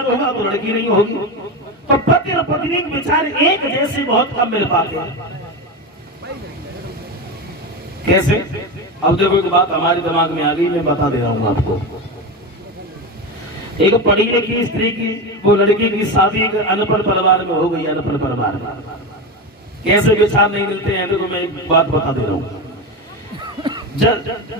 विचार होगा तो लड़की नहीं होगी। तो पति और पत्नी के विचार एक जैसे बहुत कम मिल पाते हैं। कैसे? अब देखो एक बात हमारे दिमाग में आ गई, मैं बता दे रहा हूं आपको। एक पढ़ी लिखी स्त्री की, वो लड़की की शादी एक अनपढ़ परिवार में हो गई। अनपढ़ परिवार में कैसे विचार नहीं मिलते हैं? देखो मैं एक बात बता दे रहा हूँ।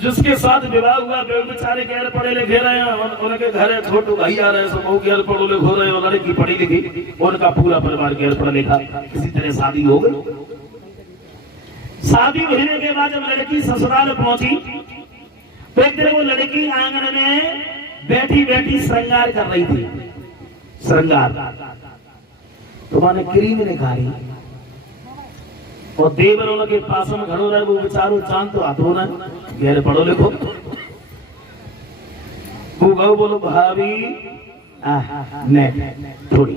जिसके साथ विवाह हुआ वे बेचारे गैर पढ़े लिखे रहे हैं, उनके घर है छोटू भाई आ रहे हैं, सब गैर पढ़े लिखे हो रहे हैं, लड़की पढ़ी लिखी, उनका पूरा परिवार गैर पढ़ा लिखा। किसी तरह शादी हो गई। शादी होने के बाद जब लड़की ससुराल पहुंची तो एक दिन वो लड़की आंगन में बैठी बैठी श्रृंगार कर रही थी। श्रृंगार तुम्हारे क्रीम निकाली और देवरों के पास में खड़ो रहे। वो बेचारो चांद तो हाथों ना गैर पढ़ो लिखो। वो गौ बोलो भाभी ने थोड़ी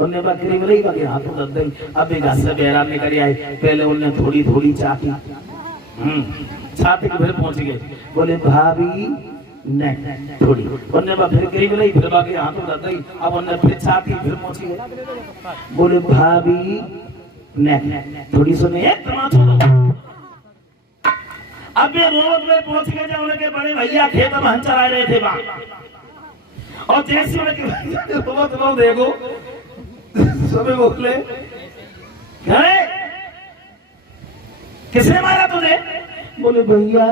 उन्हें बकरी मिली बाकी हाथों दर्द गई। अब एक घास से बेरा निकल आए। पहले उन्हें थोड़ी थोड़ी चाटी छाती के फिर पहुंच गए। बोले भाभी ने थोड़ी उन्हें फिर करीब मिली, फिर बाकी हाथों दर्द गई। अब उन्हें फिर छाती फिर पहुंच गए। बोले भाभी ने थोड़ी सुने। अब ये रोड में पहुंच गए जब उनके बड़े भैया खेत में हल चला रहे थे वहां। और जैसे उनके भैया ने बोला देखो सुबह बोले किसने मारा तुझे? बोले भैया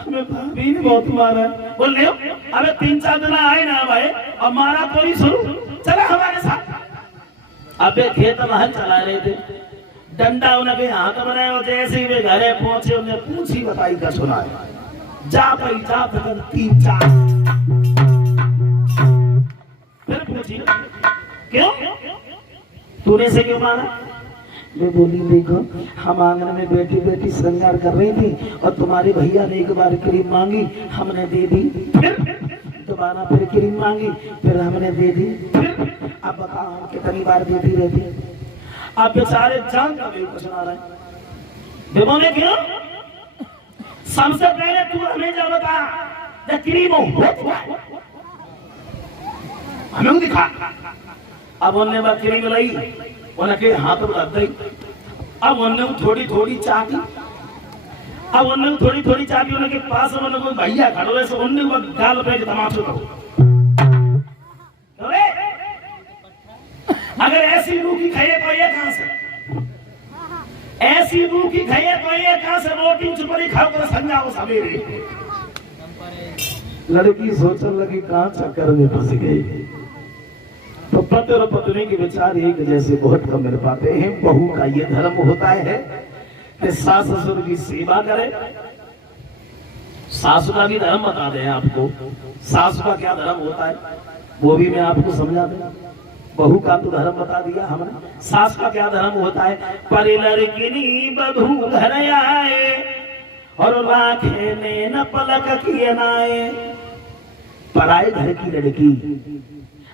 हमें भाभी ने बहुत मारा। बोले अबे 3-4 दिन आए ना भाई अब मारा तो नहीं शुरू, चला हमारे साथ। अबे खेत में हल चला रहे थे, डंडा उनके हाथ में रहे और जैसे ही वे घरे पहुंचे उन्हें पूछी बताई का सुना जा भाई जा 3-4 फिर पूछी क्यों तूने से क्यों मारा? वे बोली देखो हम आंगन में बैठी बैठी श्रृंगार कर रही थी और तुम्हारे भैया ने एक बार क्रीम मांगी हमने दे दी, फिर दोबारा फिर क्रीम मांगी फिर हमने दे दी, फिर अब बताओ हम कितनी बार देती रहती। आप बेचारे जान का भी सुना रहे बोले क्यों? सबसे पहले तू हमें जब बता क्रीम हमें दिखा। अब उन्हें बात क्रीम लाई उनके हाथ में रख गई। अब उन्हें थोड़ी थोड़ी चाटी, अब उन्हें थोड़ी थोड़ी चाटी उनके पास उन्हें भैया खड़ो है, उन्हें गाल पे तमाशो करो। अगर ऐसी मुंह की खाइए तो ये कहां से, ऐसी मुंह की खाइए तो ये कहां से रोटी चुपड़ी खाओ कर संजाओ सवेरे। लड़की सोचने लगी कहां चक्कर में फंस गई। तो पति और पत्नी के विचार एक जैसे बहुत कम मिल पाते हैं। बहू का ये धर्म होता है कि सास ससुर की सेवा करे। सासू का भी धर्म बता दें आपको, सासू का क्या धर्म होता है वो भी मैं आपको समझा दूं। बहू का तो धर्म बता दिया हमने, सास का क्या धर्म होता है? पर लड़की बधू घर आए और लाखे ने न पलक किए नाए। पराए घर की लड़की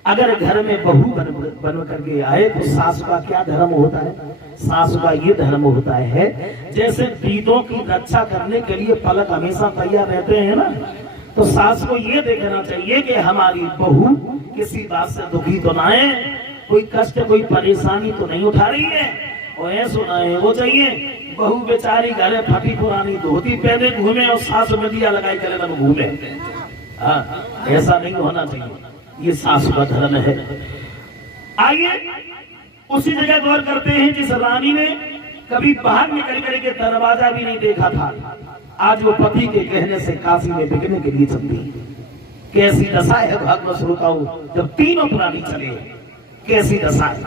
अगर घर में बहू बन करके आए तो सास का क्या धर्म होता है? सास का ये धर्म होता है जैसे दीदों की रक्षा करने के लिए पलक हमेशा तैयार रहते हैं ना, तो सास को ये देखना चाहिए कि हमारी बहू किसी बात से दुखी तो ना है, कोई कष्ट कोई परेशानी तो नहीं उठा रही है, और ऐसा ना है वो चाहिए। बहू बेचारी घरे फटी पुरानी धोती पहने घूमे और सास में दिया लगाई करे तब घूमे। हाँ, ऐसा नहीं होना चाहिए, ये सास का धर्म है। आइए उसी जगह गौर करते हैं जिस रानी ने कभी बाहर निकल करके दरवाजा भी नहीं देखा था, आज वो पति के कहने से काशी में बिकने के लिए चलती। कैसी दशा है भागवत श्रोताओं जब तीनों प्राणी चले, कैसी दशा है।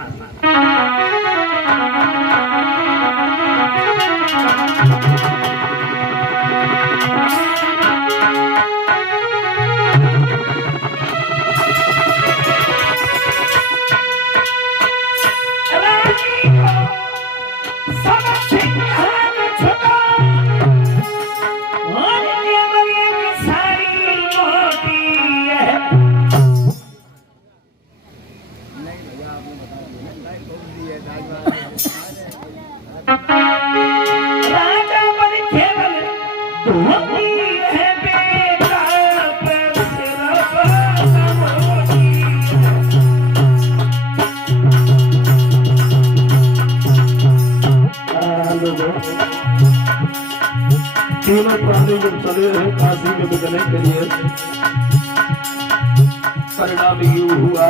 चले हैं काशी में मिलने के लिए। परिणाम यूं हुआ,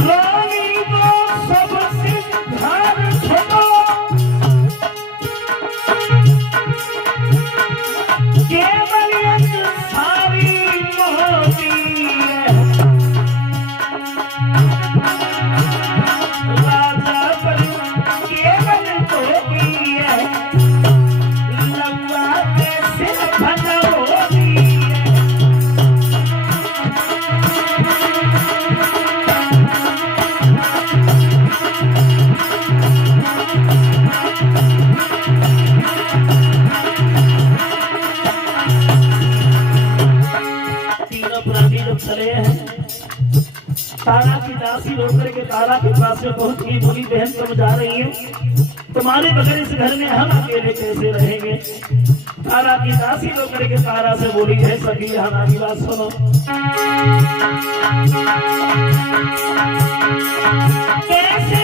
रानी को सबसे घर छोड़ो, केवल एक सारी मोहती है। राजा पर केवल मोहती है, लंबा कैसे भनोती है। तीनों प्राणी जब चले हैं, तारा की दासी रोकर के तारा के पास में पहुंच गई। बोली बहन समझा रही है, तुम्हारे बगैर इस घर में हम अकेले कैसे रहेंगे। तारा की दासी रोकर के तारा से बोली है, सखी हमारी बात सुनो। कैसे